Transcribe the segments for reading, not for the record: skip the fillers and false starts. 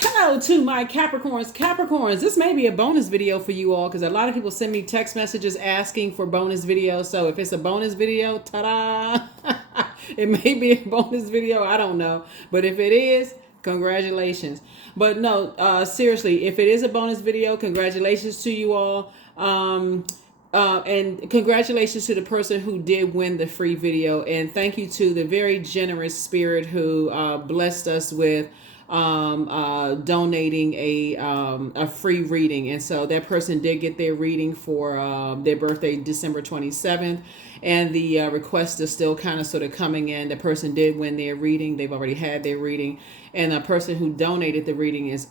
Hello to my Capricorns. Capricorns, this may be a bonus video for you all because a lot of people send me text messages asking for bonus videos. So if it's a bonus video, ta-da! It may be a bonus video. I don't know. But if it is, congratulations. But no, seriously, if it is a bonus video, congratulations to you all. And congratulations to the person who did win the free video. And thank you to the very generous spirit who blessed us with donating a free reading. And so that person did get their reading for their birthday, December 27th. And the request is still kind of sort of coming in. The person did win their reading. They've already had their reading. And the person who donated the reading is,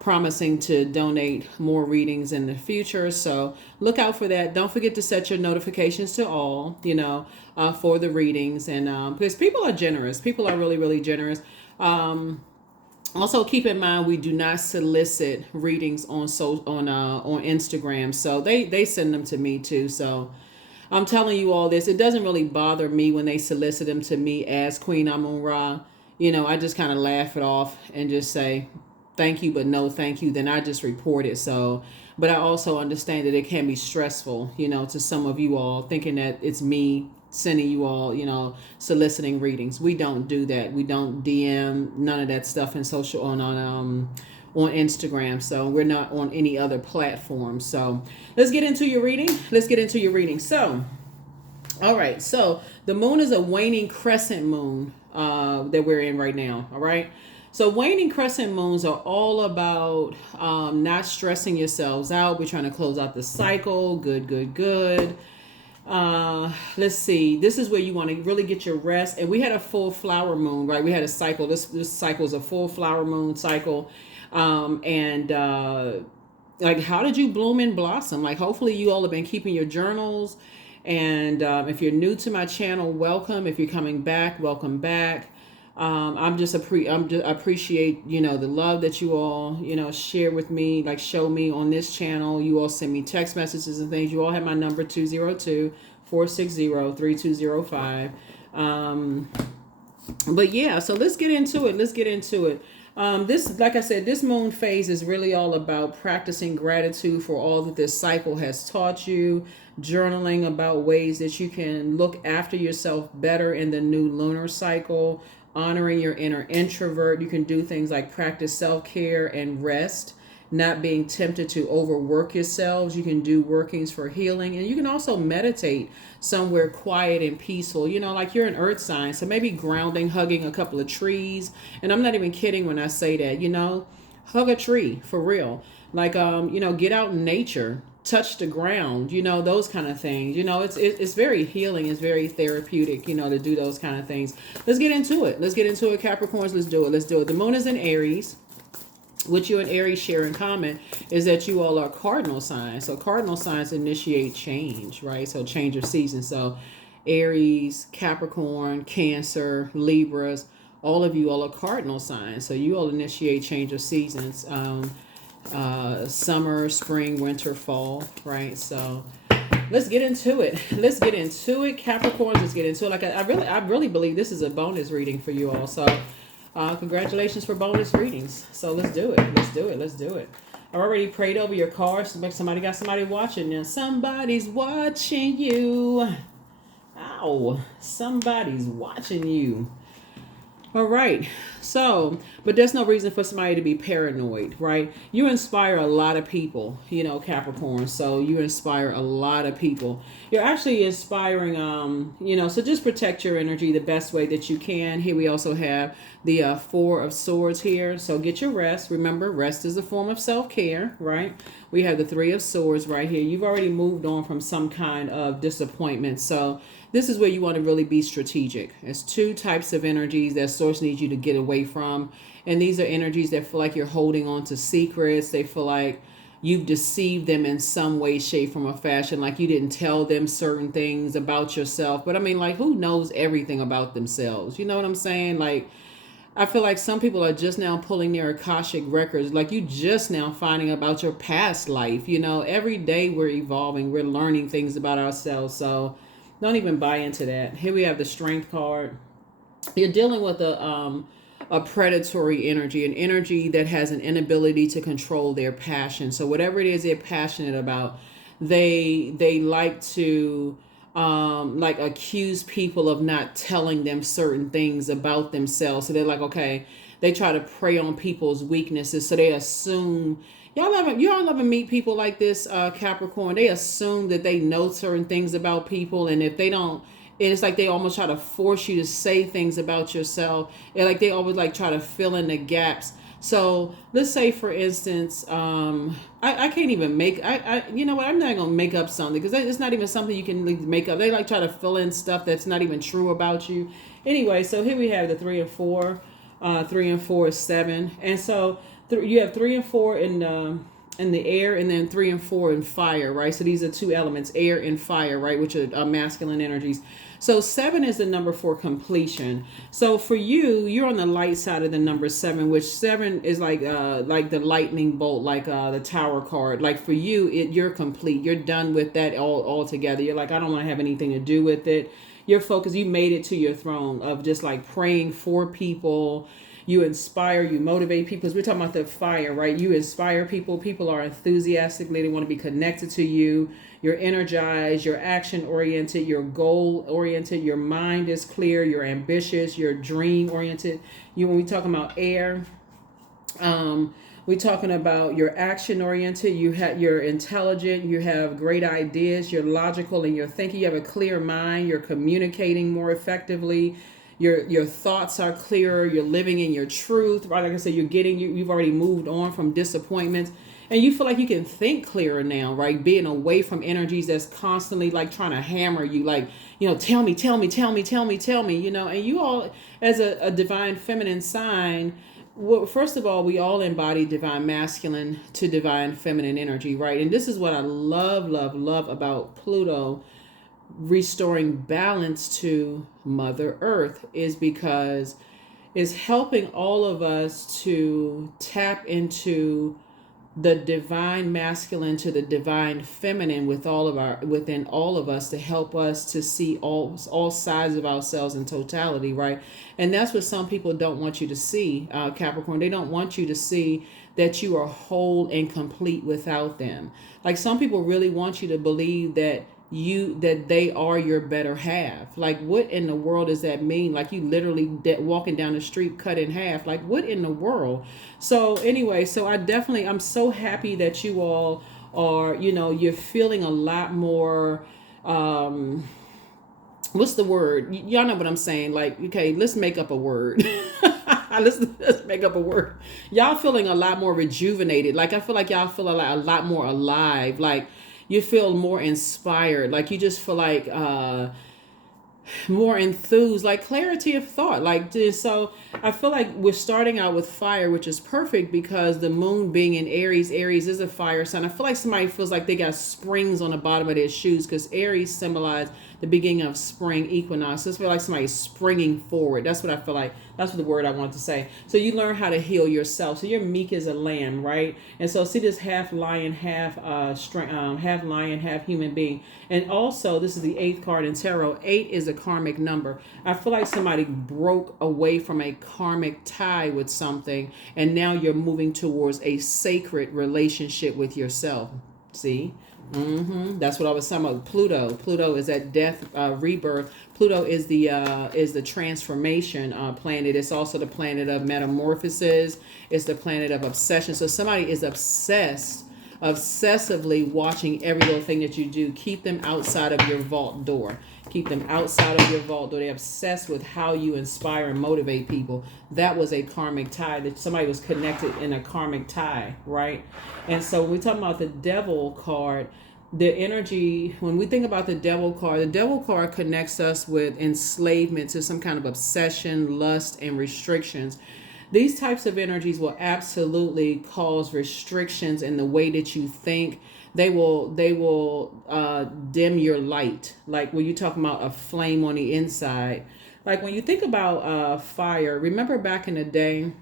promising to donate more readings in the future. So look out for that. Don't forget to set your notifications to all, for the readings. And because people are generous. People are really, really generous. Also keep in mind, we do not solicit readings on Instagram. So they send them to me too. So I'm telling you all this. It doesn't really bother me when they solicit them to me as Queen Amun Ra. I just kind of laugh it off and just say, thank you, but no thank you. Then I just report it. So, but I also understand that it can be stressful, to some of you all thinking that it's me sending you all, soliciting readings. We don't do that. We don't DM none of that stuff in social on Instagram. So we're not on any other platform. So let's get into your reading. So, all right. So the moon is a waning crescent moon that we're in right now. All right. So waning crescent moons are all about not stressing yourselves out. We're trying to close out the cycle. Good. Let's see. This is where you want to really get your rest. And we had a full flower moon, right? We had a cycle. This cycle is a full flower moon cycle. Like, how did you bloom and blossom? Like, hopefully you all have been keeping your journals. And if you're new to my channel, welcome. If you're coming back, welcome back. I appreciate, the love that you all, share with me, like show me on this channel. You all send me text messages and things. You all have my number 202-460-3205. But yeah, so let's get into it. This, like I said, this moon phase is really all about practicing gratitude for all that this cycle has taught you, journaling about ways that you can look after yourself better in the new lunar cycle, honoring your inner introvert. You can do things like practice self-care and rest, not being tempted to overwork yourselves. You can do workings for healing, and you can also meditate somewhere quiet and peaceful. Like you're an earth sign, so maybe grounding, hugging a couple of trees. And I'm not even kidding when I say that, hug a tree for real. Like, get out in nature, touch the ground, those kind of things. It's very healing. It's very therapeutic, to do those kind of things. Let's get into it, Capricorns. Let's do it. The moon is in Aries. What you and Aries share in common is that you all are cardinal signs. So cardinal signs initiate change, right? So change of season. So Aries, Capricorn, Cancer, Libras, all of you all are cardinal signs. So you all initiate change of seasons. Summer, spring, winter, fall, right? So let's get into it. Capricorns. Let's get into it. Like I really believe this is a bonus reading for you all. So congratulations for bonus readings. So let's do it. I already prayed over your cards. Somebody got somebody watching now. Somebody's watching you. Ow. Somebody's watching you. All right. So, but there's no reason for somebody to be paranoid, right? You inspire a lot of people, Capricorn. So you inspire a lot of people. You're actually inspiring, so just protect your energy the best way that you can. Here we also have the Four of Swords here. So get your rest. Remember, rest is a form of self-care, right? We have the Three of Swords right here. You've already moved on from some kind of disappointment. So this is where you want to really be strategic. There's two types of energies that source needs you to get away from. And these are energies that feel like you're holding on to secrets. They feel like you've deceived them in some way, shape, form, or fashion. Like you didn't tell them certain things about yourself. But I mean, like, who knows everything about themselves? You know what I'm saying? Like, I feel like some people are just now pulling their Akashic records. Like you just now finding about your past life. Every day we're evolving. We're learning things about ourselves. So don't even buy into that. Here we have the Strength card. You're dealing with a a predatory energy, an energy that has an inability to control their passion. So whatever it is they're passionate about, they like to like accuse people of not telling them certain things about themselves. So they're like, okay, they try to prey on people's weaknesses. So they assume y'all ever meet people like this, Capricorn. They assume that they know certain things about people, and if they don't, it's like they almost try to force you to say things about yourself. And like they always like try to fill in the gaps. So let's say, for instance, I can't even make, you know what, I'm not gonna make up something because it's not even something you can like make up. They like try to fill in stuff that's not even true about you. Anyway, so here we have the 3 and 4. 3 and 4 is 7, and so you have 3 and 4 in the air, and then 3 and 4 in fire, right? So these are two elements, air and fire, right, which are masculine energies. So 7 is the number for completion. So for you, you're on the light side of the number 7, which 7 is like the lightning bolt, like the Tower card. Like for you, you're complete. You're done with that all together. You're like, I don't want to have anything to do with it. You're focused. You made it to your throne of just like praying for people. You inspire, you motivate people. Because we're talking about the fire, right? You inspire people. People are enthusiastic. They want to be connected to you. You're energized. You're action oriented. You're goal oriented. Your mind is clear. You're ambitious. You're dream oriented. When we talking about air, we're talking about you're action oriented. You're intelligent. You have great ideas. You're logical in your thinking. You have a clear mind. You're communicating more effectively. Your thoughts are clearer. You're living in your truth, right? Like I said, you've already moved on from disappointments, and you feel like you can think clearer now, right? Being away from energies that's constantly like trying to hammer you, like, tell me, and you all, as a divine feminine sign. Well, first of all, we all embody divine masculine to divine feminine energy, right? And this is what I love about Pluto restoring balance to Mother Earth, is because it's helping all of us to tap into the divine masculine to the divine feminine within all of us, to help us to see all sides of ourselves in totality, right? And that's what some people don't want you to see, Capricorn. They don't want you to see that you are whole and complete without them. Like some people really want you to believe that they are your better half. Like, what in the world does that mean? Like, you literally walking down the street cut in half. Like, what in the world? So anyway, so I'm so happy that you all are, you're feeling a lot more, what's the word? Y'all know what I'm saying. Like, okay, let's make up a word. let's make up a word. Y'all feeling a lot more rejuvenated. Like, I feel like y'all feel a lot more alive. Like, you feel more inspired. Like, you just feel like more enthused, like clarity of thought. Like, so I feel like we're starting out with fire, which is perfect because the moon being in Aries is a fire sign. I feel like somebody feels like they got springs on the bottom of their shoes, because Aries symbolize the beginning of spring equinox. So I feel like somebody's springing forward. That's what I feel like. That's what the word I wanted to say. So you learn how to heal yourself. So you're meek as a lamb, right? And so see this half lion, half human being. And also, this is the 8th card in tarot. 8 is a karmic number. I feel like somebody broke away from a karmic tie with something, and now you're moving towards a sacred relationship with yourself. See? That's what I was talking about. Pluto is that death, rebirth. Pluto is the transformation planet. It's also the planet of metamorphosis. It's the planet of obsession. So somebody is obsessively watching every little thing that you do. Keep them outside of your vault door. They're obsessed with how you inspire and motivate people. That was a karmic tie, that somebody was connected in a karmic tie, right? And so when we talk about the devil card, the energy, when we think about the devil card connects us with enslavement to some kind of obsession, lust, and restrictions. These types of energies will absolutely cause restrictions in the way that you think. They will dim your light. Like when you're talking about a flame on the inside. Like when you think about fire, remember back in the day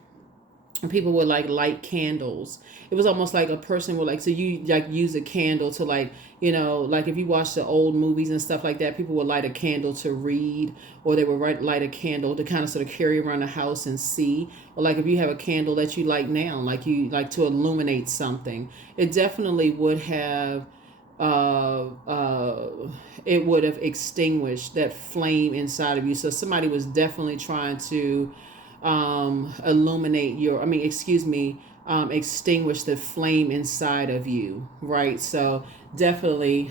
and people would like light candles. It was almost like a person would like, so you like use a candle to like, like if you watch the old movies and stuff like that, people would light a candle to read, or they would light a candle to kind of sort of carry around the house and see, or like if you have a candle that you light now, like you like to illuminate something, it definitely would have uh, uh, it would have extinguished that flame inside of you. So somebody was definitely trying to illuminate your, excuse me, extinguish the flame inside of you, right? So definitely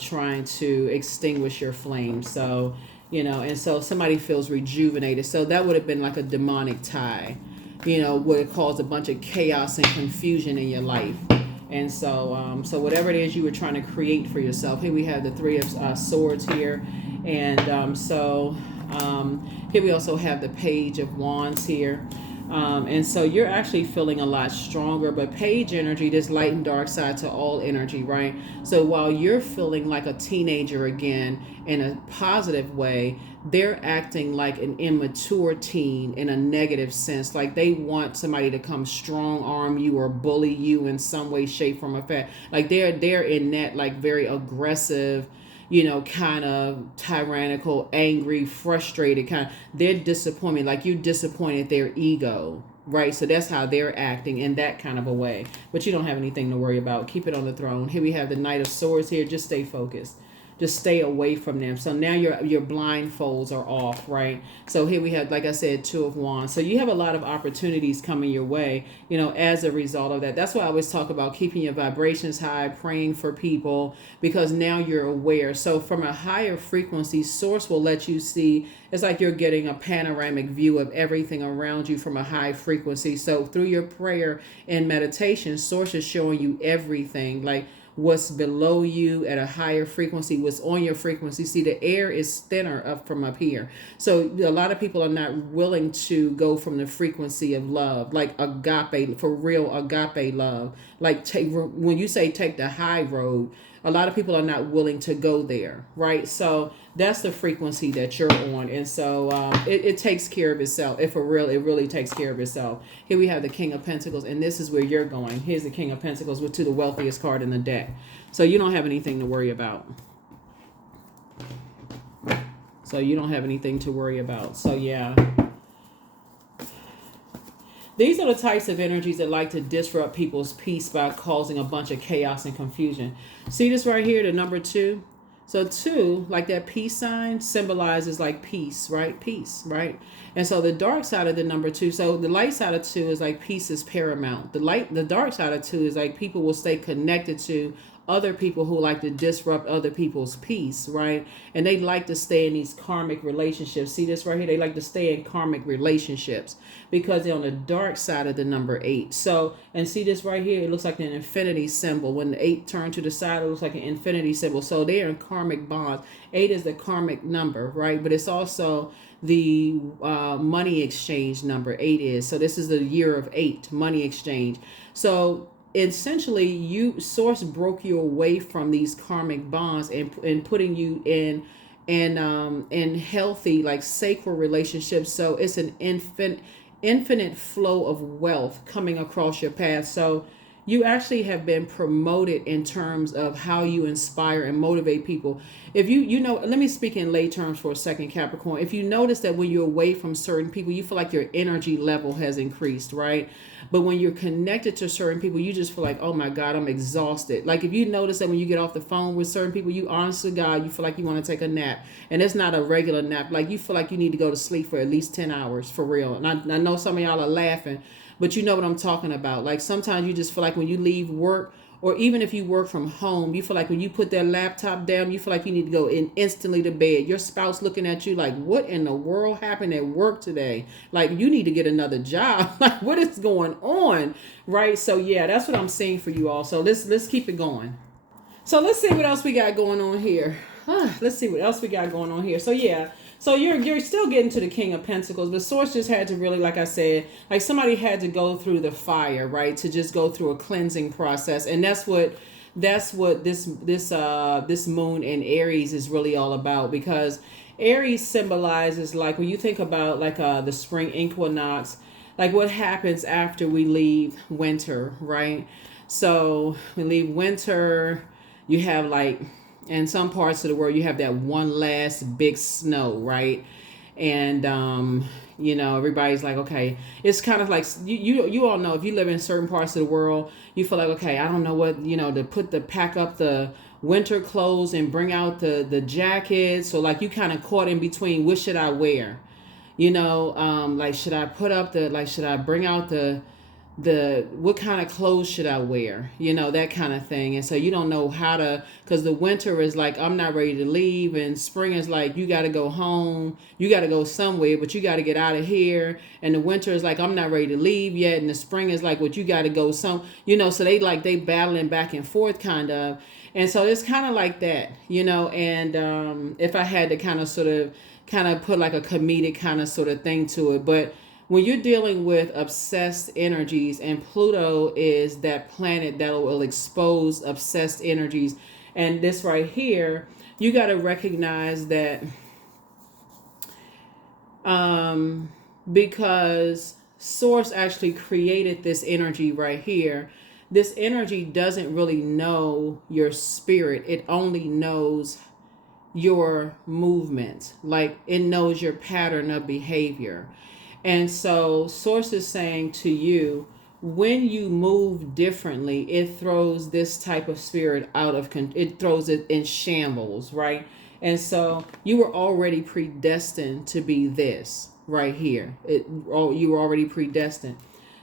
trying to extinguish your flame. So, and so somebody feels rejuvenated. So that would have been like a demonic tie, would have caused a bunch of chaos and confusion in your life. And so whatever it is you were trying to create for yourself, here we have the Three of Swords here. And here we also have the Page of Wands here. And so you're actually feeling a lot stronger, but page energy, this light and dark side to all energy, right? So while you're feeling like a teenager again in a positive way, they're acting like an immature teen in a negative sense. Like they want somebody to come strong arm you or bully you in some way, shape, form, or fashion. Like they're in that like very aggressive, kind of tyrannical, angry, frustrated kind of, they're disappointed, like you disappointed their ego, right? So that's how they're acting in that kind of a way. But you don't have anything to worry about. Keep it on the throne. Here we have the Knight of Swords here. Just stay focused. Just stay away from them. So now your blindfolds are off, right? So here we have, like I said, Two of Wands. So you have a lot of opportunities coming your way, as a result of that. That's why I always talk about keeping your vibrations high, praying for people, because now you're aware. So from a higher frequency, Source will let you see, it's like you're getting a panoramic view of everything around you from a high frequency. So through your prayer and meditation, Source is showing you everything, like what's below you at a higher frequency, what's on your frequency. See, the air is thinner up from up here. So a lot of people are not willing to go from the frequency of love, like agape, for real agape love. Like when you say take the high road, a lot of people are not willing to go there, right? So that's the frequency that you're on. And so it takes care of itself. If for real, it really takes care of itself. Here we have the King of Pentacles, and this is where you're going. Here's the King of Pentacles to the wealthiest card in the deck. So you don't have anything to worry about. So you don't have anything to worry about. So yeah. These are the types of energies that like to disrupt people's peace by causing a bunch of chaos and confusion. See this right here, the number 2? So 2, like that peace sign, symbolizes like peace, right? Peace, right? And so the dark side of the number 2, so the light side of 2 is like peace is paramount. The dark side of 2 is like people will stay connected to other people who like to disrupt other people's peace, right? And they like to stay in these karmic relationships. See this right here? They like to stay in karmic relationships because they're on the dark side of the number 8. So, and see this right here? It looks like an infinity symbol. When the 8 turned to the side, it looks like an infinity symbol. So they're in karmic bonds. 8 is the karmic number, right? But it's also the money exchange number. 8 is. So this is the year of 8, money exchange. So essentially, Source broke you away from these karmic bonds and putting you in healthy, like sacred relationships. So it's an infinite flow of wealth coming across your path. So you actually have been promoted in terms of how you inspire and motivate people. If let me speak in lay terms for a second, Capricorn. If you notice that when you're away from certain people, you feel like your energy level has increased, right? But when you're connected to certain people, you just feel like, oh my God, I'm exhausted. Like if you notice that when you get off the phone with certain people, you honest to God, you feel like you want to take a nap. And it's not a regular nap. Like you feel like you need to go to sleep for at least 10 hours for real. And I know some of y'all are laughing, but you know what I'm talking about. Like sometimes you just feel like when you leave work, or even if you work from home, you feel like when you put that laptop down, you feel like you need to go in instantly to bed. Your spouse looking at you like, what in the world happened at work today? Like you need to get another job. Like what is going on? Right? So yeah, that's what I'm saying for you all. So let's keep it going. So let's see what else we got going on here. Let's see what else we got going on here. So yeah. So you're still getting to the King of Pentacles, but Source just had to really, like I said, like somebody had to go through the fire, right? To just go through a cleansing process. And that's what this moon in Aries is really all about, because Aries symbolizes, like when you think about like the spring equinox, like what happens after we leave winter, right? So we leave winter, you have like, in some parts of the world, you have that one last big snow, right? And everybody's like, okay, it's kind of like you all know, if you live in certain parts of the world, you feel like, okay, I don't know what, to pack up the winter clothes and bring out the jackets. So like you kind of caught in between, what should I wear? Like, should I put up should I bring out the what kind of clothes should I wear, that kind of thing. And so you don't know how to, because the winter is like, I'm not ready to leave, and spring is like, you got to go home, you got to go somewhere, but you got to get out of here. And the winter is like, I'm not ready to leave yet, and the spring is like, what, you got to go so they battling back and forth kind of. And so it's kind of like that, and if I had to kind of put like a comedic kind of sort of thing to it. But when you're dealing with obsessed energies, and Pluto is that planet that will expose obsessed energies, and this right here, you got to recognize that because Source actually created this energy right here, this energy doesn't really know your spirit. It only knows your movement. Like, it knows your pattern of behavior. And so Source is saying to you, when you move differently, it throws this type of spirit it throws it in shambles, right? And so you were already predestined to be this right here. You were already predestined.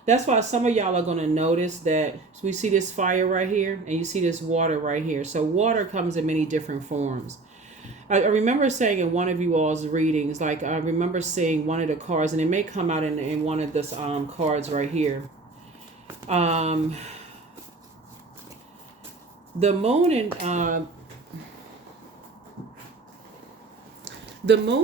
That's why some of y'all are going to notice that we see this fire right here, and you see this water right here. So water comes in many different forms. I remember saying in one of you all's readings, like I remember seeing one of the cards, and it may come out in one of this cards right here. The moon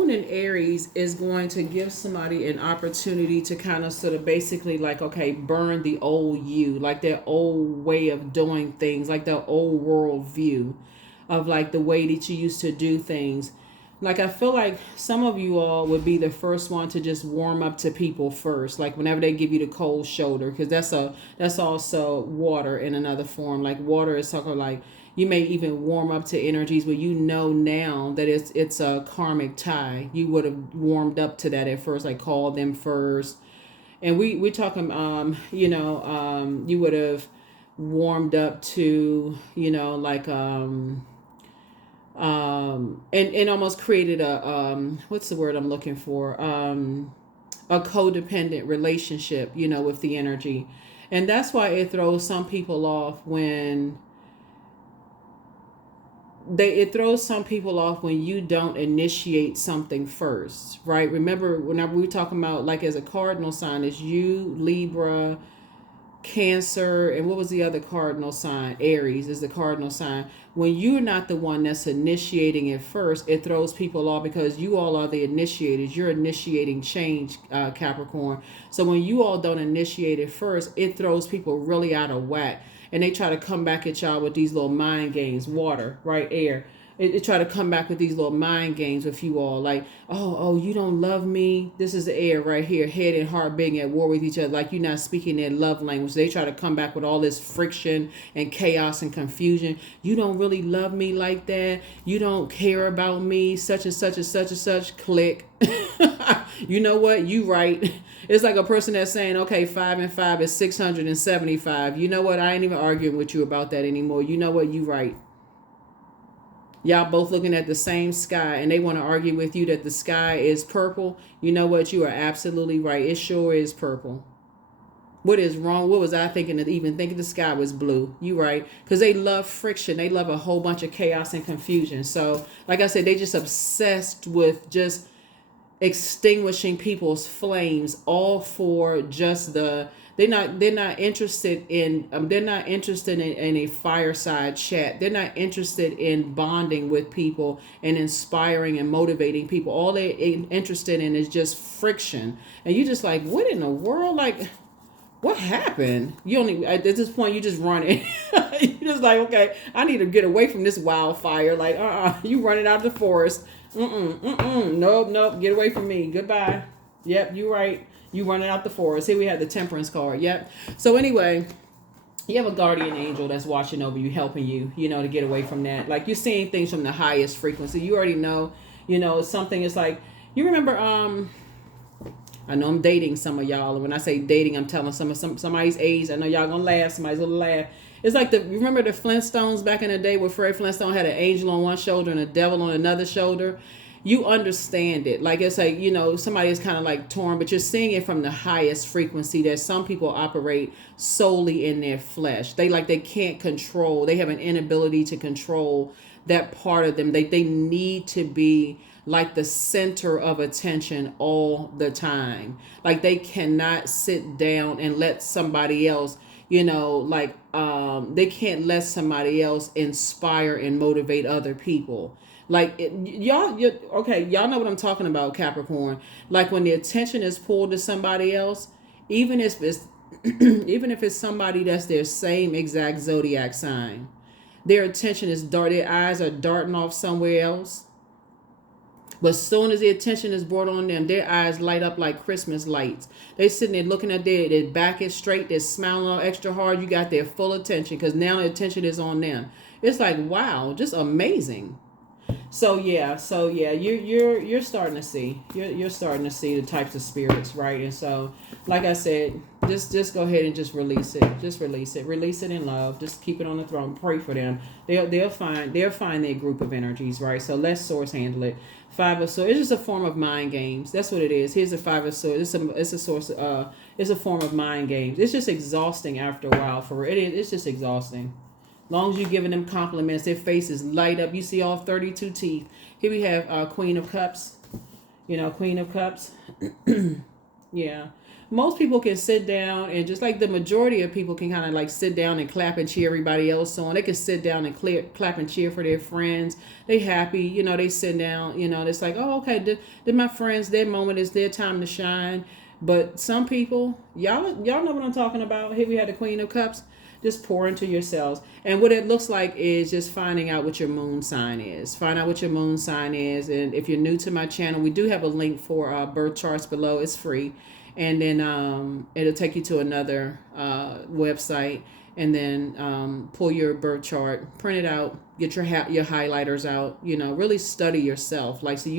in Aries is going to give somebody an opportunity to kind of sort of basically like, okay, burn the old you, like that old way of doing things, like that old world view of like the way that you used to do things. Like, I feel like some of you all would be the first one to just warm up to people first, like whenever they give you the cold shoulder, because that's also water in another form. Like, water is sort of like, you may even warm up to energies where now that it's a karmic tie. You would have warmed up to that at first, like called them first. And we talking you would have warmed up to and almost created a what's the word I'm looking for, a codependent relationship, with the energy. And that's why it throws some people off when you don't initiate something first, right? Remember, whenever we're talking about, like, as a cardinal sign, is you, Libra, Cancer, and what was the other cardinal sign? Aries is the cardinal sign. When you're not the one that's initiating it first, it throws people off, because you all are the initiators. You're initiating change, Capricorn. So when you all don't initiate it first, it throws people really out of whack. And they try to come back at y'all with these little mind games. Water, right? Air. It try to come back with these little mind games with you all, like, oh, you don't love me. This is the air right here, head and heart being at war with each other, like you're not speaking their love language. They try to come back with all this friction and chaos and confusion. You don't really love me like that. You don't care about me. Such and such and such and such. Click. You know what? You right. It's like a person that's saying, okay, 5 and 5 is 675. You know what? I ain't even arguing with you about that anymore. You know what? You right. Y'all both looking at the same sky, and they want to argue with you that the sky is purple. You know what? You are absolutely right. It sure is purple. What is wrong? What was I thinking of even thinking the sky was blue? You right. Because they love friction. They love a whole bunch of chaos and confusion. So, like I said, they just obsessed with just extinguishing people's flames, all for just they're not interested in in a fireside chat. They're not interested in bonding with people and inspiring and motivating people. All they're interested in is just friction. And you just like, what in the world? Like, what happened? You only, at this point, you just running. You're just like, okay, I need to get away from this wildfire. Like, you running out of the forest. Nope, get away from me. Goodbye. Yep, you right. You running out the forest. Here we have the Temperance card. Yep. So anyway, you have a guardian angel that's watching over you, helping you, to get away from that. Like, you're seeing things from the highest frequency. You already know, something is like, you remember, I know I'm dating some of y'all, and when I say dating, I'm telling somebody's age. I know y'all gonna laugh. Somebody's gonna laugh. It's like you remember the Flintstones back in the day where Fred Flintstone had an angel on one shoulder and a devil on another shoulder. You understand it. Like, it's like, somebody is kind of like torn, but you're seeing it from the highest frequency, that some people operate solely in their flesh. They can't control. They have an inability to control that part of them. They need to be like the center of attention all the time. Like, they cannot sit down and let somebody else, they can't let somebody else inspire and motivate other people. Like, y'all know what I'm talking about, Capricorn. Like, when the attention is pulled to somebody else, even if it's even if it's somebody that's their same exact zodiac sign, their attention is their eyes are darting off somewhere else. But as soon as the attention is brought on them, their eyes light up like Christmas lights. They sitting there looking at their back is straight, they're smiling all extra hard. You got their full attention because now the attention is on them. It's like, wow, just amazing. So yeah, you're starting to see you're starting to see the types of spirits, right? And so, like I said, just go ahead and just release it in love. Just keep it on the throne. Pray for them. They'll find their group of energies, right? So let Source handle it. Five of Swords. It's just a form of mind games. That's what it is. Here's a Five of Swords. It's a source. It's a form of mind games. It's just exhausting after a while. For it is. It's just exhausting. Long as you're giving them compliments, their faces light up. You see all 32 teeth. Here we have Queen of Cups. Queen of Cups. Yeah. Most people can sit down and just like the majority of people can kind of like sit down and clap and cheer everybody else on. They can sit down and clap and cheer for their friends. They happy, they sit down, it's like, oh, okay, they're my friends. Their moment is their time to shine. But some people, y'all know what I'm talking about. Here we have the Queen of Cups. Just pour into yourselves. And what it looks like is just finding out what your moon sign is. Find out what your moon sign is. And if you're new to my channel, we do have a link for birth charts below. It's free. And then it'll take you to another website. And then pull your birth chart, print it out, get your highlighters out, really study yourself. Like, so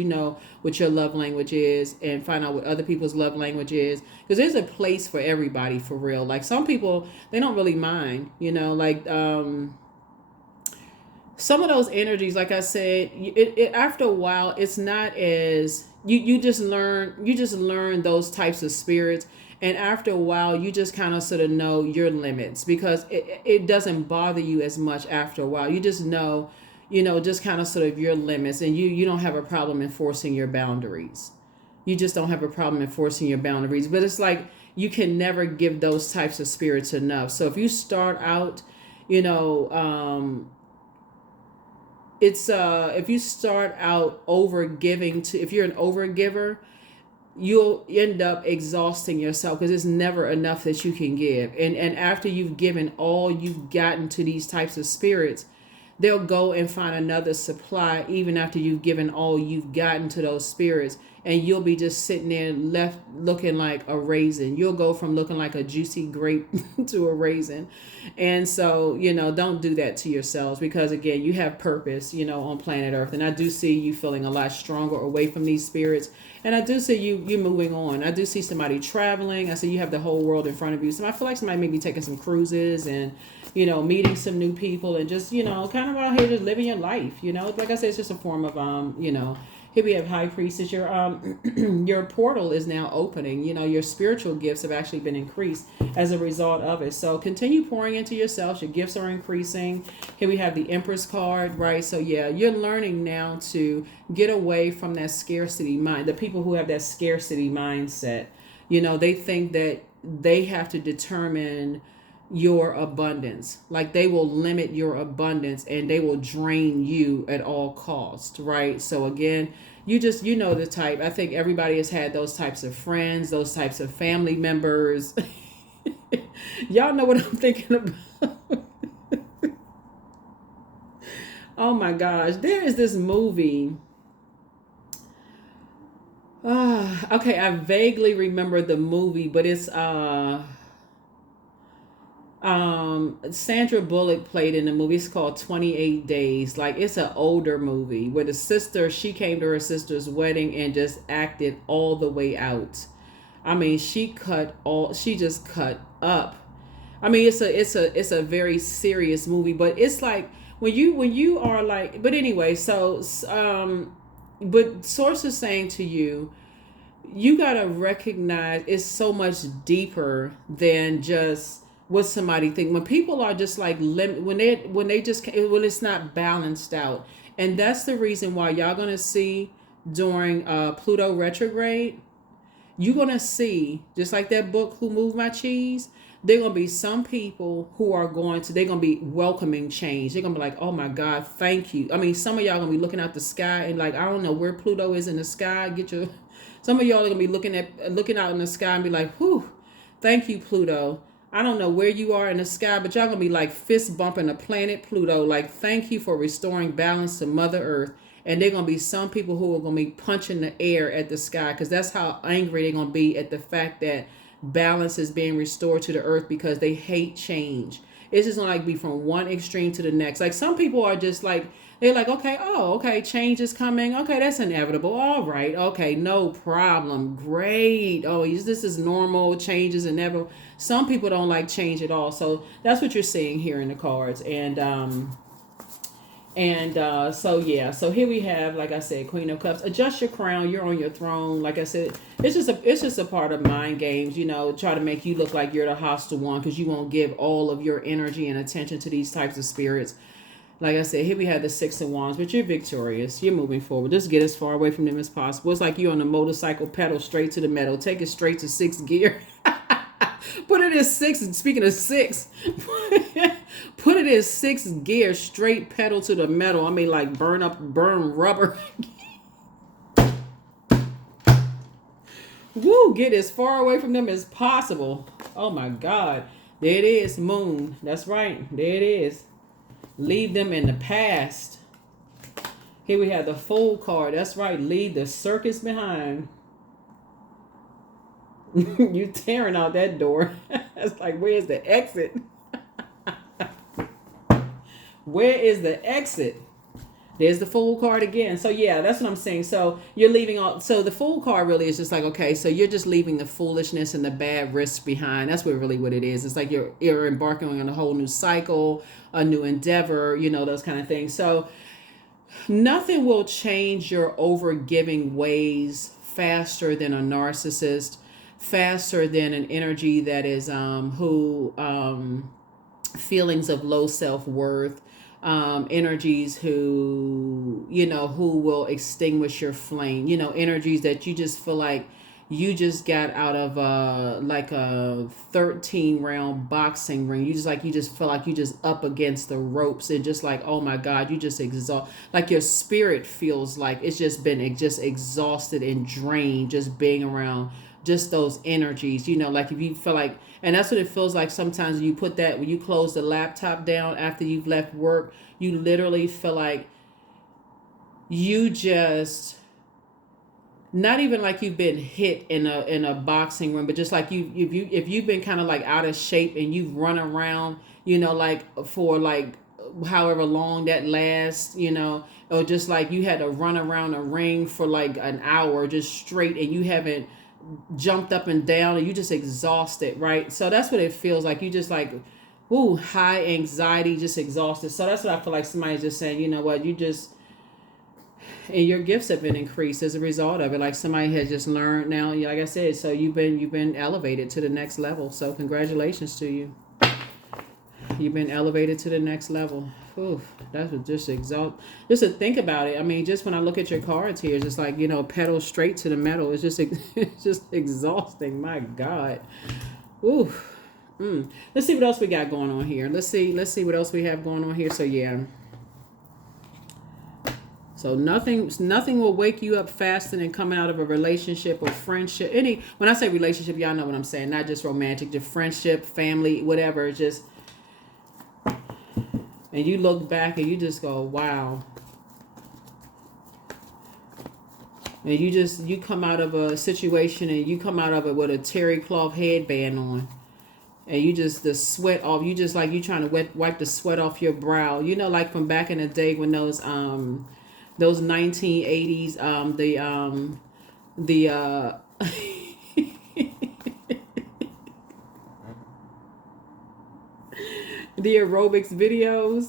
what your love language is and find out what other people's love language is. Because there's a place for everybody, for real. Like, some people, they don't really mind, some of those energies, like I said, after a while, it's not as, you just learn those types of spirits. And after a while, you just kind of sort of know your limits because it doesn't bother you as much after a while. You just know, just kind of sort of your limits, and you don't have a problem enforcing your boundaries. You just don't have a problem enforcing your boundaries. But it's like you can never give those types of spirits enough. So if you start out, if you start out over giving if you're an over giver, you'll end up exhausting yourself because it's never enough that you can give. And after you've given all you've gotten to these types of spirits, they'll go and find another supply even after you've given all you've gotten to those spirits. And you'll be just sitting there left looking like a raisin. You'll go from looking like a juicy grape to a raisin. And so, don't do that to yourselves because, again, you have purpose, on planet Earth. And I do see you feeling a lot stronger away from these spirits. And I do see you moving on. I do see somebody traveling. I see you have the whole world in front of you. So I feel like somebody may be taking some cruises and, meeting some new people and just, kind of out here just living your life. Like I said, it's just a form of, here we have High Priestess. Your portal is now opening. Your spiritual gifts have actually been increased as a result of it. So continue pouring into yourself. Your gifts are increasing. Here we have the Empress card, right? So yeah, you're learning now to get away from that scarcity mind. The people who have that scarcity mindset, they think that they have to determine your abundance. Like, they will limit your abundance and they will drain you at all costs, right? So again, you know the type. I think everybody has had those types of friends, those types of family members. Y'all know what I'm thinking about. Oh my gosh, there is this movie. Okay, I vaguely remember the movie, but it's Sandra Bullock played in the movie. It's called 28 Days. Like, it's an older movie where the sister, she came to her sister's wedding and just acted all the way out. I mean, she just cut up. I mean, it's a very serious movie, but it's like when you are like, but anyway, so but sources saying to you, you gotta recognize it's so much deeper than just what somebody think. When people are just like when they just when it's not balanced out, and that's the reason why y'all gonna see during Pluto retrograde, you're gonna see, just like that book Who Moved My Cheese, there gonna be some people who are they're gonna be welcoming change. They're gonna be like, oh my God, thank you. I mean, some of y'all gonna be looking out the sky and like, I don't know where Pluto is in the sky. Some of y'all are gonna be looking out in the sky and be like, whew, thank you, Pluto. I don't know where you are in the sky, but y'all gonna be like fist bumping the planet Pluto, like, thank you for restoring balance to Mother Earth. And they're gonna be some people who are gonna be punching the air at the sky, because that's how angry they're gonna be at the fact that balance is being restored to the earth, because they hate change. It's just gonna like be from one extreme to the next. Like, some people are just like, they're like, okay, oh, okay, change is coming. Okay, that's inevitable. All right, okay, no problem. Great. Oh, this is normal. Change is inevitable. Some people don't like change at all. So that's what you're seeing here in the cards. So yeah, so here we have, like I said, Queen of Cups. Adjust your crown. You're on your throne. Like I said, it's just a part of mind games. Try to make you look like you're the hostile one, because you won't give all of your energy and attention to these types of spirits. Like I said, here we have the Six of Wands, but you're victorious. You're moving forward. Just get as far away from them as possible. It's like you're on a motorcycle, pedal straight to the metal. Take it straight to sixth gear. Put it in six. Speaking of six, put it in sixth gear, straight pedal to the metal. I mean, like burn rubber. Woo, get as far away from them as possible. Oh my God. There it is, Moon. That's right. There it is. Leave them in the past. Here we have the Fool card. That's right. Leave the circus behind. You tearing out that door. It's like, where's the exit? Where is the exit? There's the Fool card again. So yeah, that's what I'm saying. So you're leaving all. So the Fool card really is just like, okay, so you're just leaving the foolishness and the bad risks behind. That's what it is. It's like you're embarking on a whole new cycle, a new endeavor, those kind of things. So nothing will change your overgiving ways faster than a narcissist, faster than an energy that is who feelings of low self-worth, energies who will extinguish your flame, energies that you just feel like you just got out of like a 13 round boxing ring. You just feel like you just up against the ropes, and just like, oh my God, you just exhaust, like your spirit feels like it's just been just exhausted and drained, just being around just those energies, like if you feel like, and that's what it feels like sometimes when you close the laptop down after you've left work, you literally feel like you just, not even like you've been hit in a boxing room, but just like if you've been kind of like out of shape and you've run around, like for like however long that lasts, or just like you had to run around a ring for like an hour just straight, and you haven't jumped up and down, and you just exhausted, right? So that's what it feels like. You just like, ooh, high anxiety, just exhausted. So that's what I feel like somebody's just saying, you know what, you just, and your gifts have been increased as a result of it. Like somebody has just learned now, like I said, so you've been elevated to the next level. So congratulations to you. You've been elevated to the next level. Oof, that's just just to think about it. I mean, just when I look at your cards here, it's just like, pedal straight to the metal. It's just it's just exhausting. My God. Oof. Let's see what else we got going on here. Let's see what else we have going on here. So yeah. So nothing will wake you up faster than coming out of a relationship or friendship. When I say relationship, y'all know what I'm saying. Not just romantic, just friendship, family, whatever. Just, and you look back and you just go, wow. And you come out of a situation and you come out of it with a terry cloth headband on. And you just, the sweat off, you just like you trying to wipe the sweat off your brow. You know, like from back in the day when those 1980s, the the aerobics videos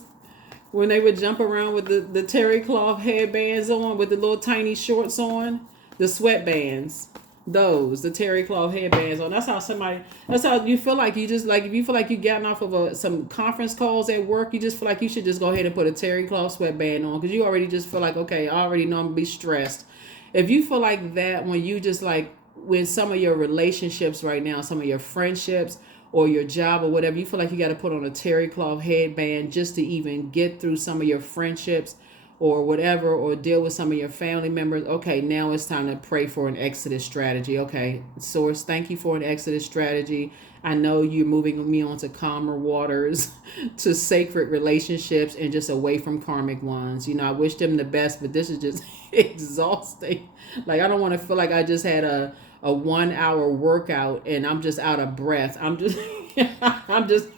when they would jump around with the terry cloth headbands on with the little tiny shorts on, the sweatbands. Those, the terry cloth headbands on. That's how you feel like you just like, if you feel like you gotten off of some conference calls at work, you just feel like you should just go ahead and put a terry cloth sweatband on because you already just feel like, okay, I already know I'm gonna be stressed. If you feel like that when you just like, when some of your relationships right now, some of your friendships or your job or whatever, you feel like you got to put on a terry cloth headband just to even get through some of your friendships or whatever, or deal with some of your family members. Okay, now it's time to pray for an exodus strategy. Okay, Source, thank you for an exodus strategy. I know you're moving me on to calmer waters, to sacred relationships, and just away from karmic ones. You know, I wish them the best, but this is just exhausting. Like, I don't want to feel like I just had a 1 hour workout and I'm just out of breath. I'm just, I'm just,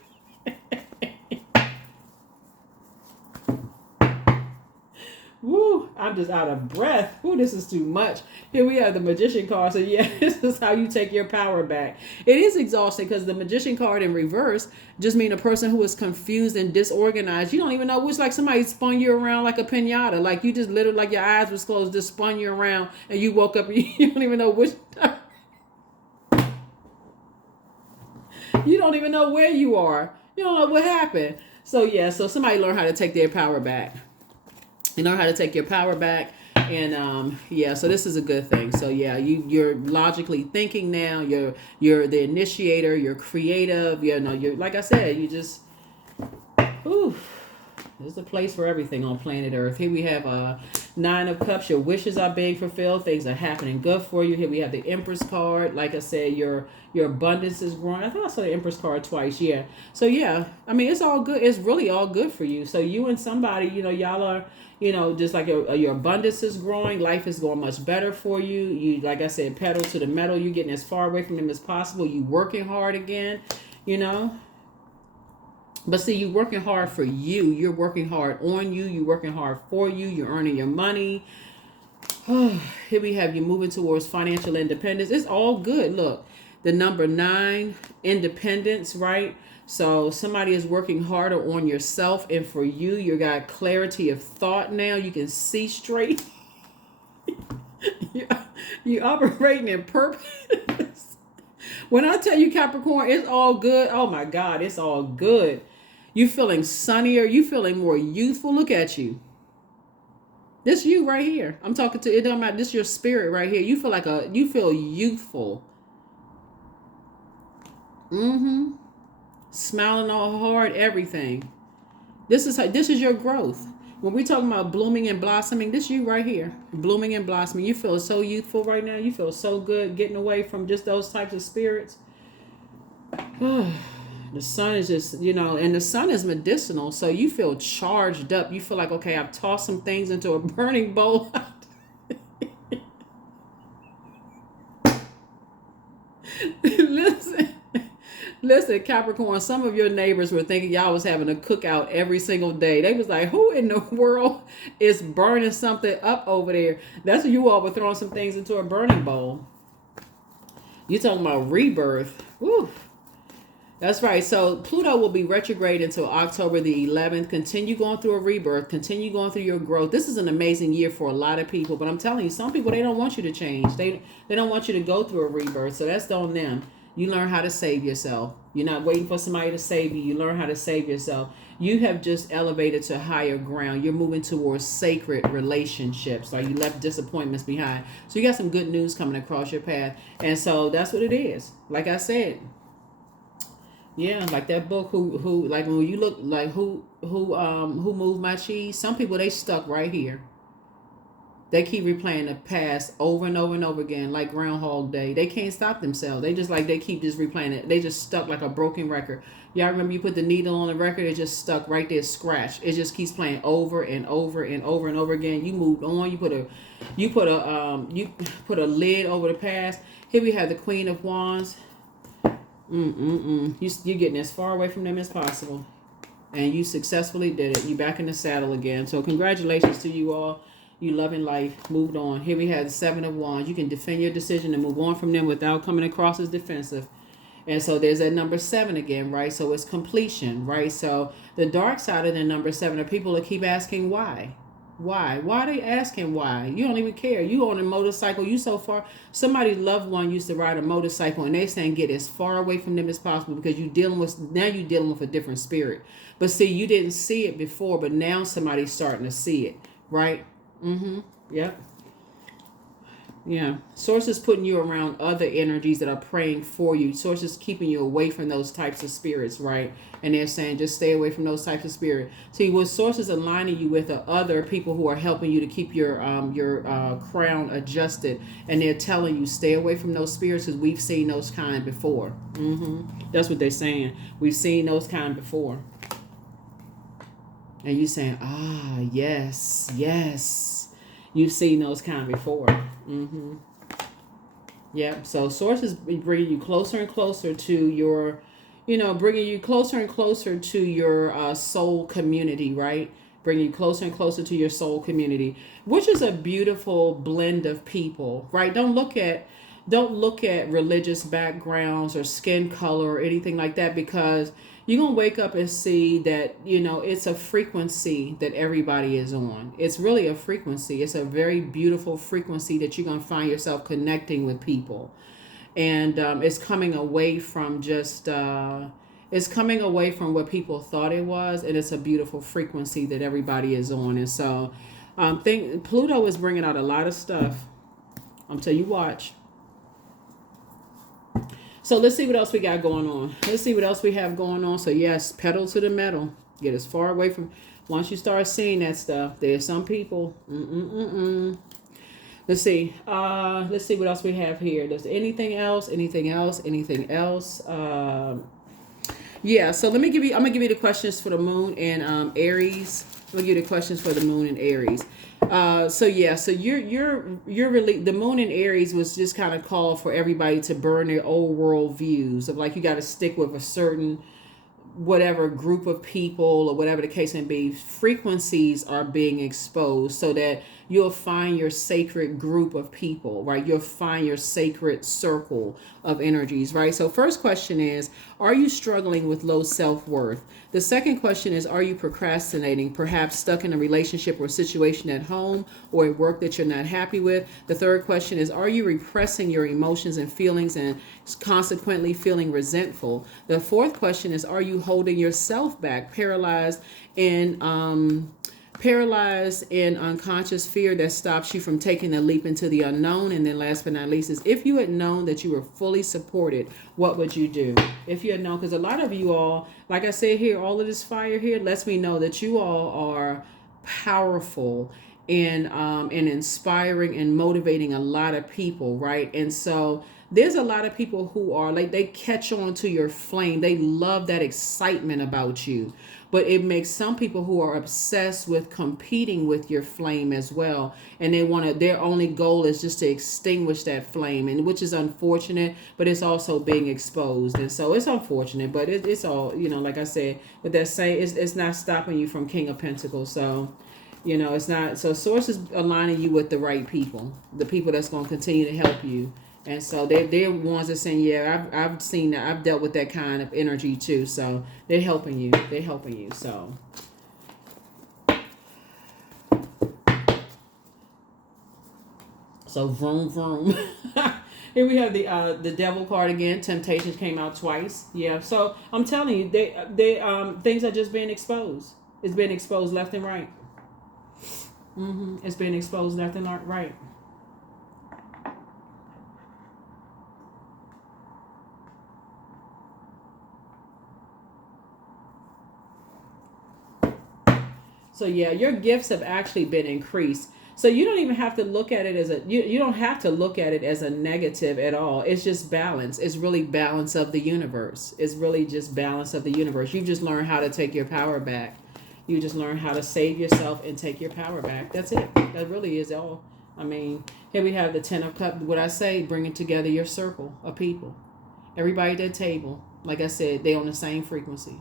woo, I'm just out of breath. Woo, this is too much. Here we have the Magician card. So yeah, this is how you take your power back. It is exhausting because the Magician card in reverse just mean a person who is confused and disorganized. You don't even know which, like somebody spun you around like a pinata. Like you just literally, like your eyes was closed, just spun you around and you woke up and you don't even know which. You don't even know where you are. You don't know what happened. So yeah, so somebody learn how to take their power back. You learn how to take your power back, and yeah, so this is a good thing. So yeah, you're logically thinking now. You're the initiator. You're creative. You know, you're, like I said, you just, ooh, there's a place for everything on planet Earth. Here we have 9 of Cups. Your wishes are being fulfilled. Things are happening good for you. Here we have the Empress card. Like I said, your abundance is growing. I thought I saw the Empress card twice. Yeah. So yeah, I mean, it's all good. It's really all good for you. So you and somebody, you know, y'all are, you know, just like your abundance is growing. Life is going much better for you. You, like I said, pedal to the metal. You're getting as far away from them as possible. You working hard again, you know. But see, you're working hard for you. You're working hard on you. You're working hard for you. You're earning your money. Here we have you moving towards financial independence. It's all good. Look, the number 9, independence, right? So somebody is working harder on yourself and for you. You got clarity of thought now. You can see straight. You're operating in purpose. When I tell you, Capricorn, it's all good. Oh my God, it's all good. You feeling sunnier. You feeling more youthful. Look at you. This you right here. I'm talking to, it don't matter. This your spirit right here. You feel like you feel youthful. Mm-hmm. Smiling all hard, everything. This is your growth. When we're talking about blooming and blossoming, this you right here. Blooming and blossoming. You feel so youthful right now. You feel so good getting away from just those types of spirits. The sun is just, you know, and the sun is medicinal. So you feel charged up. You feel like, okay, I've tossed some things into a burning bowl. Listen, Capricorn, some of your neighbors were thinking y'all was having a cookout every single day. They was like, who in the world is burning something up over there? That's what you all were throwing some things into a burning bowl. You talking about rebirth. Woo. That's right. So Pluto will be retrograde until October the 11th. Continue going through a rebirth. Continue going through your growth. This is an amazing year for a lot of people. But I'm telling you, some people, they don't want you to change. They don't want you to go through a rebirth. So that's on them. You learn how to save yourself. You're not waiting for somebody to save you. You learn how to save yourself. You have just elevated to higher ground. You're moving towards sacred relationships. Like you left disappointments behind. So you got some good news coming across your path. And so that's what it is. Like I said. Yeah, like that book who like when you look like who moved my cheese? Some people, they stuck right here. They keep replaying the past over and over and over again, like Groundhog Day. They can't stop themselves. They just like they keep just replaying it. They just stuck like a broken record. Y'all remember you put the needle on the record, it just stuck right there, scratched. It just keeps playing over and over and over and over again. You moved on. You put a lid over the past. Here we have the Queen of Wands. You're getting as far away from them as possible. And you successfully did it. You back in the saddle again. So congratulations to you all. You loving life, moved on. Here we have the Seven of Wands. You can defend your decision and move on from them without coming across as defensive. And so there's that number 7 again, right? So it's completion, right? So the dark side of the number 7 are people that keep asking why. Why are they asking why? You don't even care. You on a motorcycle, you so far. Somebody's loved one used to ride a motorcycle and they saying get as far away from them as possible because you're dealing with a different spirit. But see, you didn't see it before, but now somebody's starting to see it, right? Yep. Yeah. Source is putting you around other energies that are praying for you. Source is keeping you away from those types of spirits, right? And they're saying just stay away from those types of spirits. See, what source is aligning you with are other people who are helping you to keep your crown adjusted. And they're telling you stay away from those spirits because we've seen those kind before. That's what they're saying. We've seen those kind before. And you saying, yes. You've seen those kind before. Yep. So source is bringing you closer and closer to your, bringing you closer and closer to your soul community, right? Bringing you closer and closer to your soul community, which is a beautiful blend of people, right? Don't look at religious backgrounds or skin color or anything like that, because you're going to wake up and see that, it's a frequency that everybody is on. It's really a frequency. It's a very beautiful frequency that you're going to find yourself connecting with people. And it's coming away from it's coming away from what people thought it was. And it's a beautiful frequency that everybody is on. And so Pluto is bringing out a lot of stuff. Until you watch. So let's see what else we got going on. Let's see what else we have going on. So yes, pedal to the metal. Get as far away from. Once you start seeing that stuff, there's some people. Let's see. Let's see what else we have here. Does anything else? Yeah. So let me give you. I'm gonna give you the questions for the moon and Aries. I'm gonna give you the questions for the moon and Aries. So you're really, the moon in Aries was just kind of called for everybody to burn their old world views of like you got to stick with a certain whatever group of people or whatever the case may be. Frequencies are being exposed so that you'll find your sacred group of people, right? You'll find your sacred circle of energies, right? So first question is, are you struggling with low self-worth? The second question is, are you procrastinating, perhaps stuck in a relationship or situation at home or at work that you're not happy with? The third question is, are you repressing your emotions and feelings and consequently feeling resentful? The fourth question is, are you holding yourself back, paralyzed in unconscious fear that stops you from taking a leap into the unknown? And then last but not least is, if you had known that you were fully supported, what would you do? If you had known, because a lot of you all, like I said here, all of this fire here lets me know that you all are powerful and inspiring and motivating a lot of people, right? And so there's a lot of people who are like, they catch on to your flame. They love that excitement about you. But it makes some people who are obsessed with competing with your flame as well. And their only goal is just to extinguish that flame, and which is unfortunate, but it's also being exposed. And so it's unfortunate, but it's all, like I said, but that saying, it's not stopping you from King of Pentacles. So, it's not, so source is aligning you with the right people, the people that's going to continue to help you. And so they're ones that saying, yeah, I've seen that. I've dealt with that kind of energy too. So they're helping you. So vroom, vroom. Here we have the devil card again. Temptations came out twice. Yeah. So I'm telling you, things are just being exposed. It's being exposed left and right. It's being exposed left and right. So yeah, your gifts have actually been increased. So you don't even have to look at it as you don't have to look at it as a negative at all. It's just balance. It's really balance of the universe. It's really just balance of the universe. You just learn how to take your power back. You just learn how to save yourself and take your power back. That's it. That really is all. I mean, here we have the 10 of Cups. What I say, bringing together your circle of people. Everybody at that table, like I said, they on the same frequency.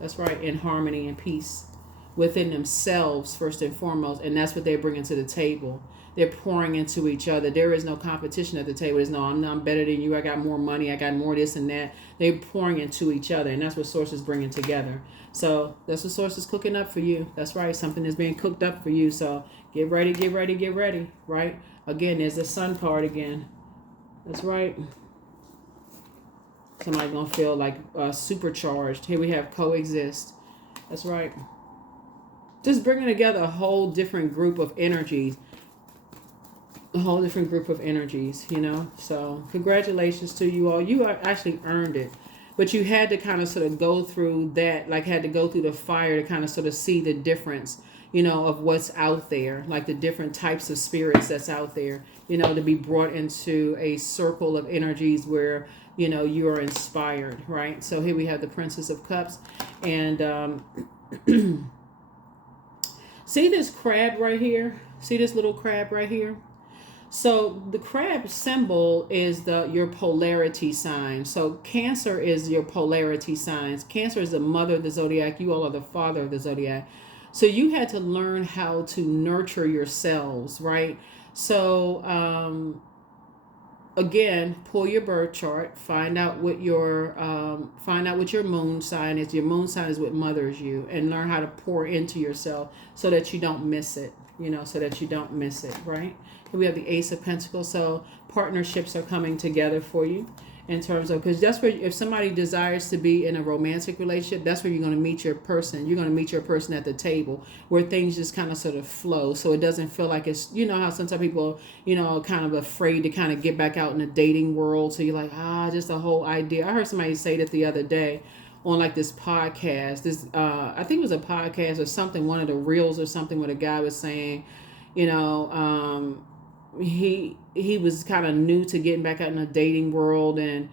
That's right, in harmony and peace within themselves first and foremost, and that's what they're bringing to the table. They're pouring into each other. There is no competition at the table. There's no, I'm better than you. I got more money. I got more this and that. They're pouring into each other, and that's what Source is bringing together. So that's what Source is cooking up for you. That's right. Something is being cooked up for you. So get ready, get ready, get ready. Right? Again, there's the Sun card again. That's right. Somebody gonna feel like supercharged. Here we have coexist. That's right. Just bringing together a whole different group of energies. A whole different group of energies, you know. So congratulations to you all. You actually earned it. But you had to kind of sort of go through that, like had to go through the fire to kind of sort of see the difference, you know, of what's out there, like the different types of spirits that's out there, you know, to be brought into a circle of energies where, you know, you are inspired, right? So here we have the Princess of Cups. And see this crab right here? See this little crab right here? So the crab symbol is your polarity sign. So Cancer is your polarity signs. Cancer is the mother of the zodiac. You all are the father of the zodiac. So you had to learn how to nurture yourselves, right? So again, pull your birth chart, find out what your moon sign is. Your moon sign is what mothers you, and learn how to pour into yourself so that you don't miss it. You know, so that you don't miss it, right? We have the Ace of Pentacles. So partnerships are coming together for you in terms of, because that's where, if somebody desires to be in a romantic relationship, that's where you're going to meet your person. You're going to meet your person at the table where things just kind of sort of flow. So it doesn't feel like it's, you know, how sometimes people, you know, kind of afraid to kind of get back out in the dating world. So you're like, just the whole idea. I heard somebody say that the other day on like this podcast, I think it was a podcast or something, one of the reels or something, where the guy was saying, you know, he was kind of new to getting back out in the dating world, and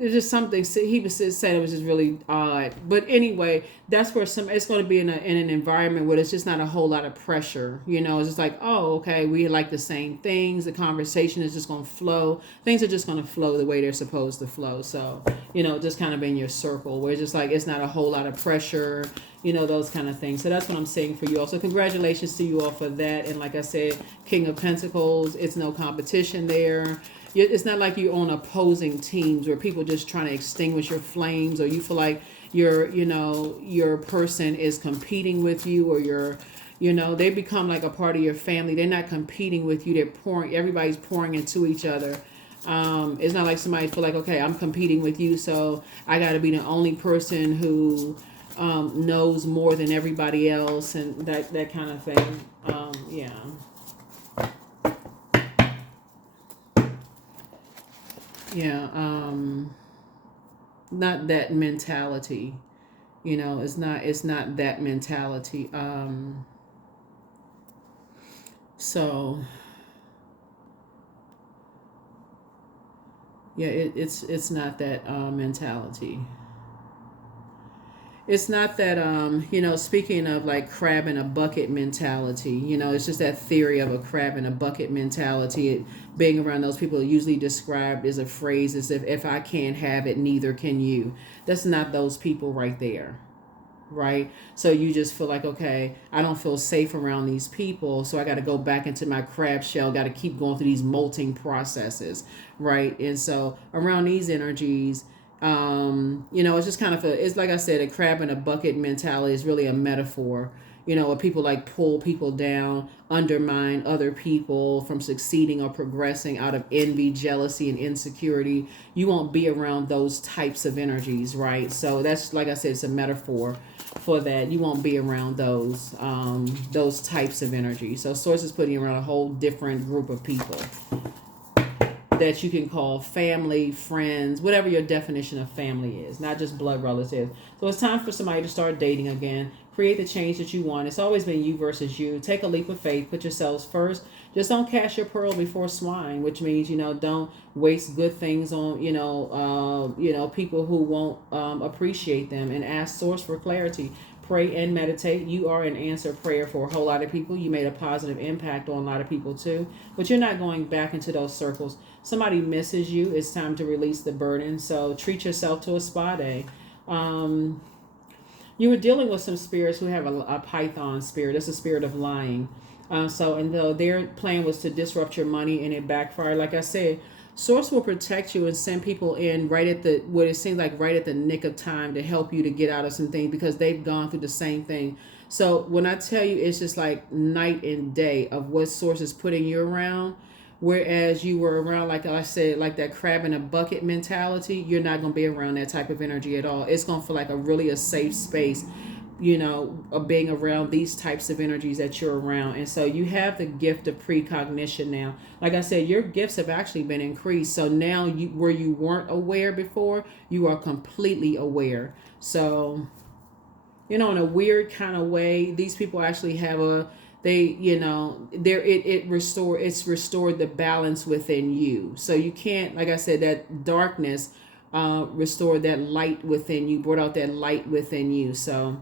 it's just something he was saying, it was just really odd. But anyway, that's where it's going to be in an environment where it's just not a whole lot of pressure. You know, it's just like, oh, okay, we like the same things. The conversation is just going to flow. Things are just going to flow the way they're supposed to flow. So, you know, just kind of in your circle where it's just like, it's not a whole lot of pressure, you know, those kind of things. So that's what I'm saying for you all. So congratulations to you all for that. And like I said, King of Pentacles, it's no competition there. It's not like you're on opposing teams where people just trying to extinguish your flames, or you feel like your person is competing with you, or they become like a part of your family. They're not competing with you. Everybody's pouring into each other. It's not like somebody feel like, okay, I'm competing with you, so I got to be the only person who knows more than everybody else, and that kind of thing. Yeah. Yeah, not that mentality, it's not that mentality. So yeah, it's not that mentality. It's not that, speaking of like crab in a bucket mentality, it's just that theory of a crab in a bucket mentality. Being around those people usually described as a phrase as if I can't have it, neither can you. That's not those people right there, right? So you just feel like, okay, I don't feel safe around these people, so I got to go back into my crab shell, got to keep going through these molting processes, right? And so around these energies, it's just kind of it's like I said, a crab in a bucket mentality is really a metaphor, where people like pull people down, undermine other people from succeeding or progressing out of envy, jealousy, and insecurity. You won't be around those types of energies, right? So that's, like I said, it's a metaphor for that. You won't be around those types of energies. So Source is putting you around a whole different group of people that you can call family, friends, whatever your definition of family is, not just blood relatives. So it's time for somebody to start dating again. Create the change that you want. It's always been you versus you. Take a leap of faith. Put yourselves first. Just don't cast your pearl before swine, which means, don't waste good things on, people who won't appreciate them, and ask source for clarity. Pray and meditate. You are an answered prayer for a whole lot of people. You made a positive impact on a lot of people too, but you're not going back into those circles. Somebody misses you. It's time to release the burden. So treat yourself to a spa day. You were dealing with some spirits who have a python spirit. It's a spirit of lying. And though their plan was to disrupt your money and it backfired, like I said, Source will protect you and send people in right at what it seems like right at the nick of time to help you to get out of some things, because they've gone through the same thing. So when I tell you, it's just like night and day of what Source is putting you around. Whereas you were around, like I said, like that crab in a bucket mentality, you're not going to be around that type of energy at all. It's going to feel like a safe space, of being around these types of energies that you're around. And so you have the gift of precognition now. Like I said, your gifts have actually been increased. So now where you weren't aware before, you are completely aware. So, in a weird kind of way, these people actually have it's restored the balance within you. So you can't, like I said, that darkness restored that light within you, brought out that light within you. So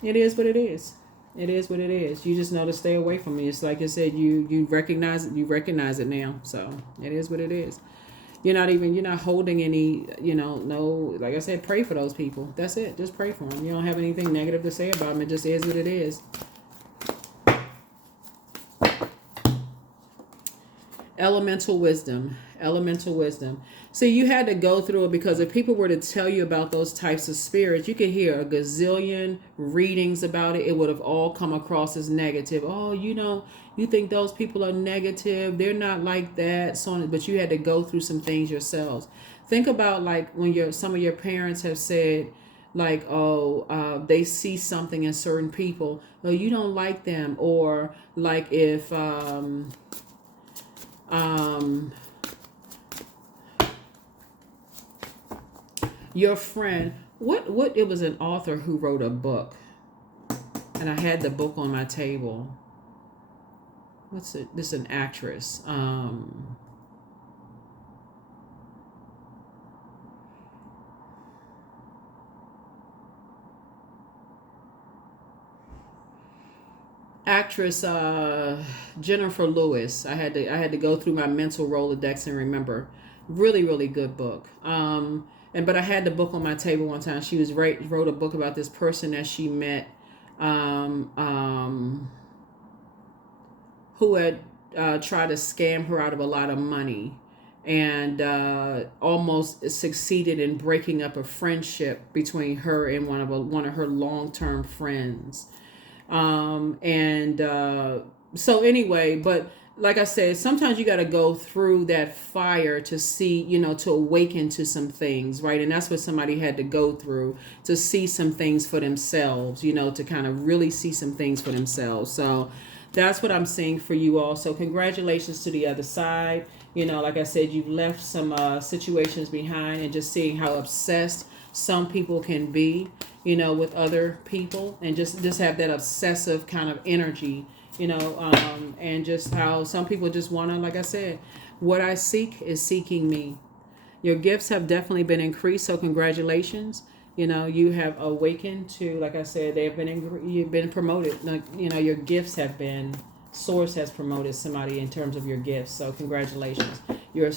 it is what it is. It is what it is. You just know to stay away from me. It's like I said, you recognize it. You recognize it now. So it is what it is. You're not holding any, no, like I said, pray for those people. That's it. Just pray for them. You don't have anything negative to say about them. It just is what it is. Elemental wisdom. See, you had to go through it, because if people were to tell you about those types of spirits, you could hear a gazillion readings about it. It would have all come across as negative. Oh, you think those people are negative. They're not like that. So on. But you had to go through some things yourselves. Think about like when some of your parents have said, like, they see something in certain people. Oh, you don't like them. Or like if your friend, what it was an author who wrote a book, and I had the book on my table. What's it? This is an actress. Actress Jennifer Lewis. I had to go through my mental Rolodex and remember. Really, really good book. But I had the book on my table one time. She wrote a book about this person that she met, who had tried to scam her out of a lot of money, and almost succeeded in breaking up a friendship between her and one of her long-term friends. So anyway, but like I said, sometimes you got to go through that fire to see, to awaken to some things, right? And that's what somebody had to go through, to see some things for themselves, to kind of really see some things for themselves. So that's what I'm seeing for you all. So congratulations to the other side. Like I said, you've left some situations behind, and just seeing how obsessed some people can be, with other people, and just have that obsessive kind of energy, and just how some people just want to, like I said, what I seek is seeking me. Your gifts have definitely been increased. So congratulations. You have awakened to, like I said, you've been promoted. Like, your gifts have been, Source has promoted somebody in terms of your gifts. So congratulations. Your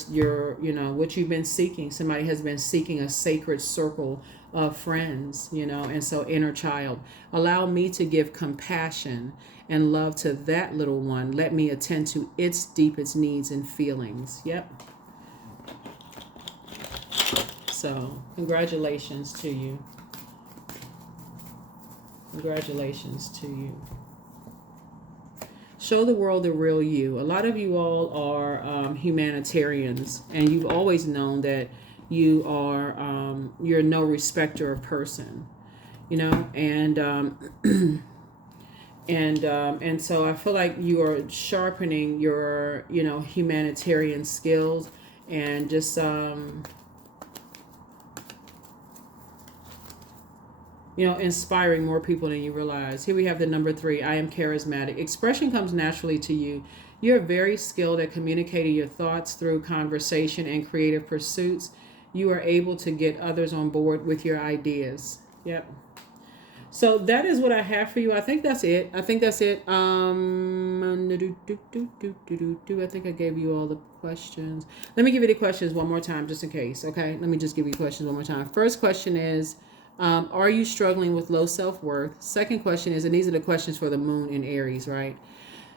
what you've been seeking. Somebody has been seeking a sacred circle of friends, and so inner child. Allow me to give compassion and love to that little one. Let me attend to its deepest needs and feelings. Yep. So congratulations to you. Congratulations to you. Show the world the real you. A lot of you all are humanitarians, and you've always known that you are you're no respecter of person, and and so I feel like you are sharpening your humanitarian skills, and just inspiring more people than you realize. Here we have the number 3. I am charismatic. Expression comes naturally to you. You're very skilled at communicating your thoughts through conversation and creative pursuits. You are able to get others on board with your ideas. Yep. So that is what I have for you. I think that's it. I think that's it. I think I gave you all the questions. Let me give you the questions one more time just in case. Okay. Let me just give you questions one more time. First question is, are you struggling with low self-worth? Second question is, and these are the questions for the moon in Aries, right?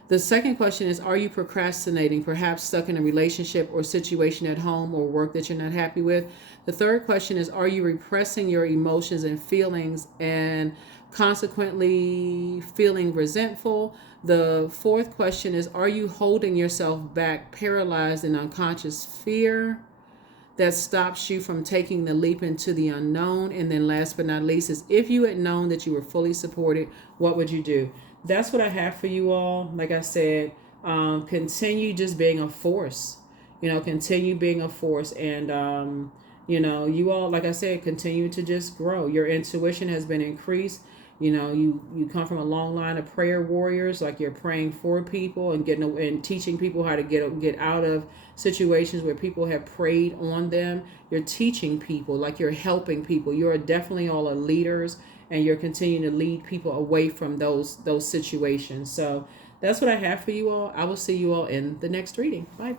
The second question is, are you procrastinating, perhaps stuck in a relationship or situation at home or work that you're not happy with? The third question is, are you repressing your emotions and feelings and consequently feeling resentful? The fourth question is, are you holding yourself back, paralyzed in unconscious fear that stops you from taking the leap into the unknown? And then last but not least is, if you had known that you were fully supported, what would you do? That's what I have for you all. Like I said, continue just being a force. Continue being a force. And, you all, like I said, continue to just grow. Your intuition has been increased. You come from a long line of prayer warriors, like you're praying for people and teaching people how to get out of situations where people have preyed on them. You're teaching people, like you're helping people. You're definitely all are leaders, and you're continuing to lead people away from those situations. So that's what I have for you all. I will see you all in the next reading. Bye.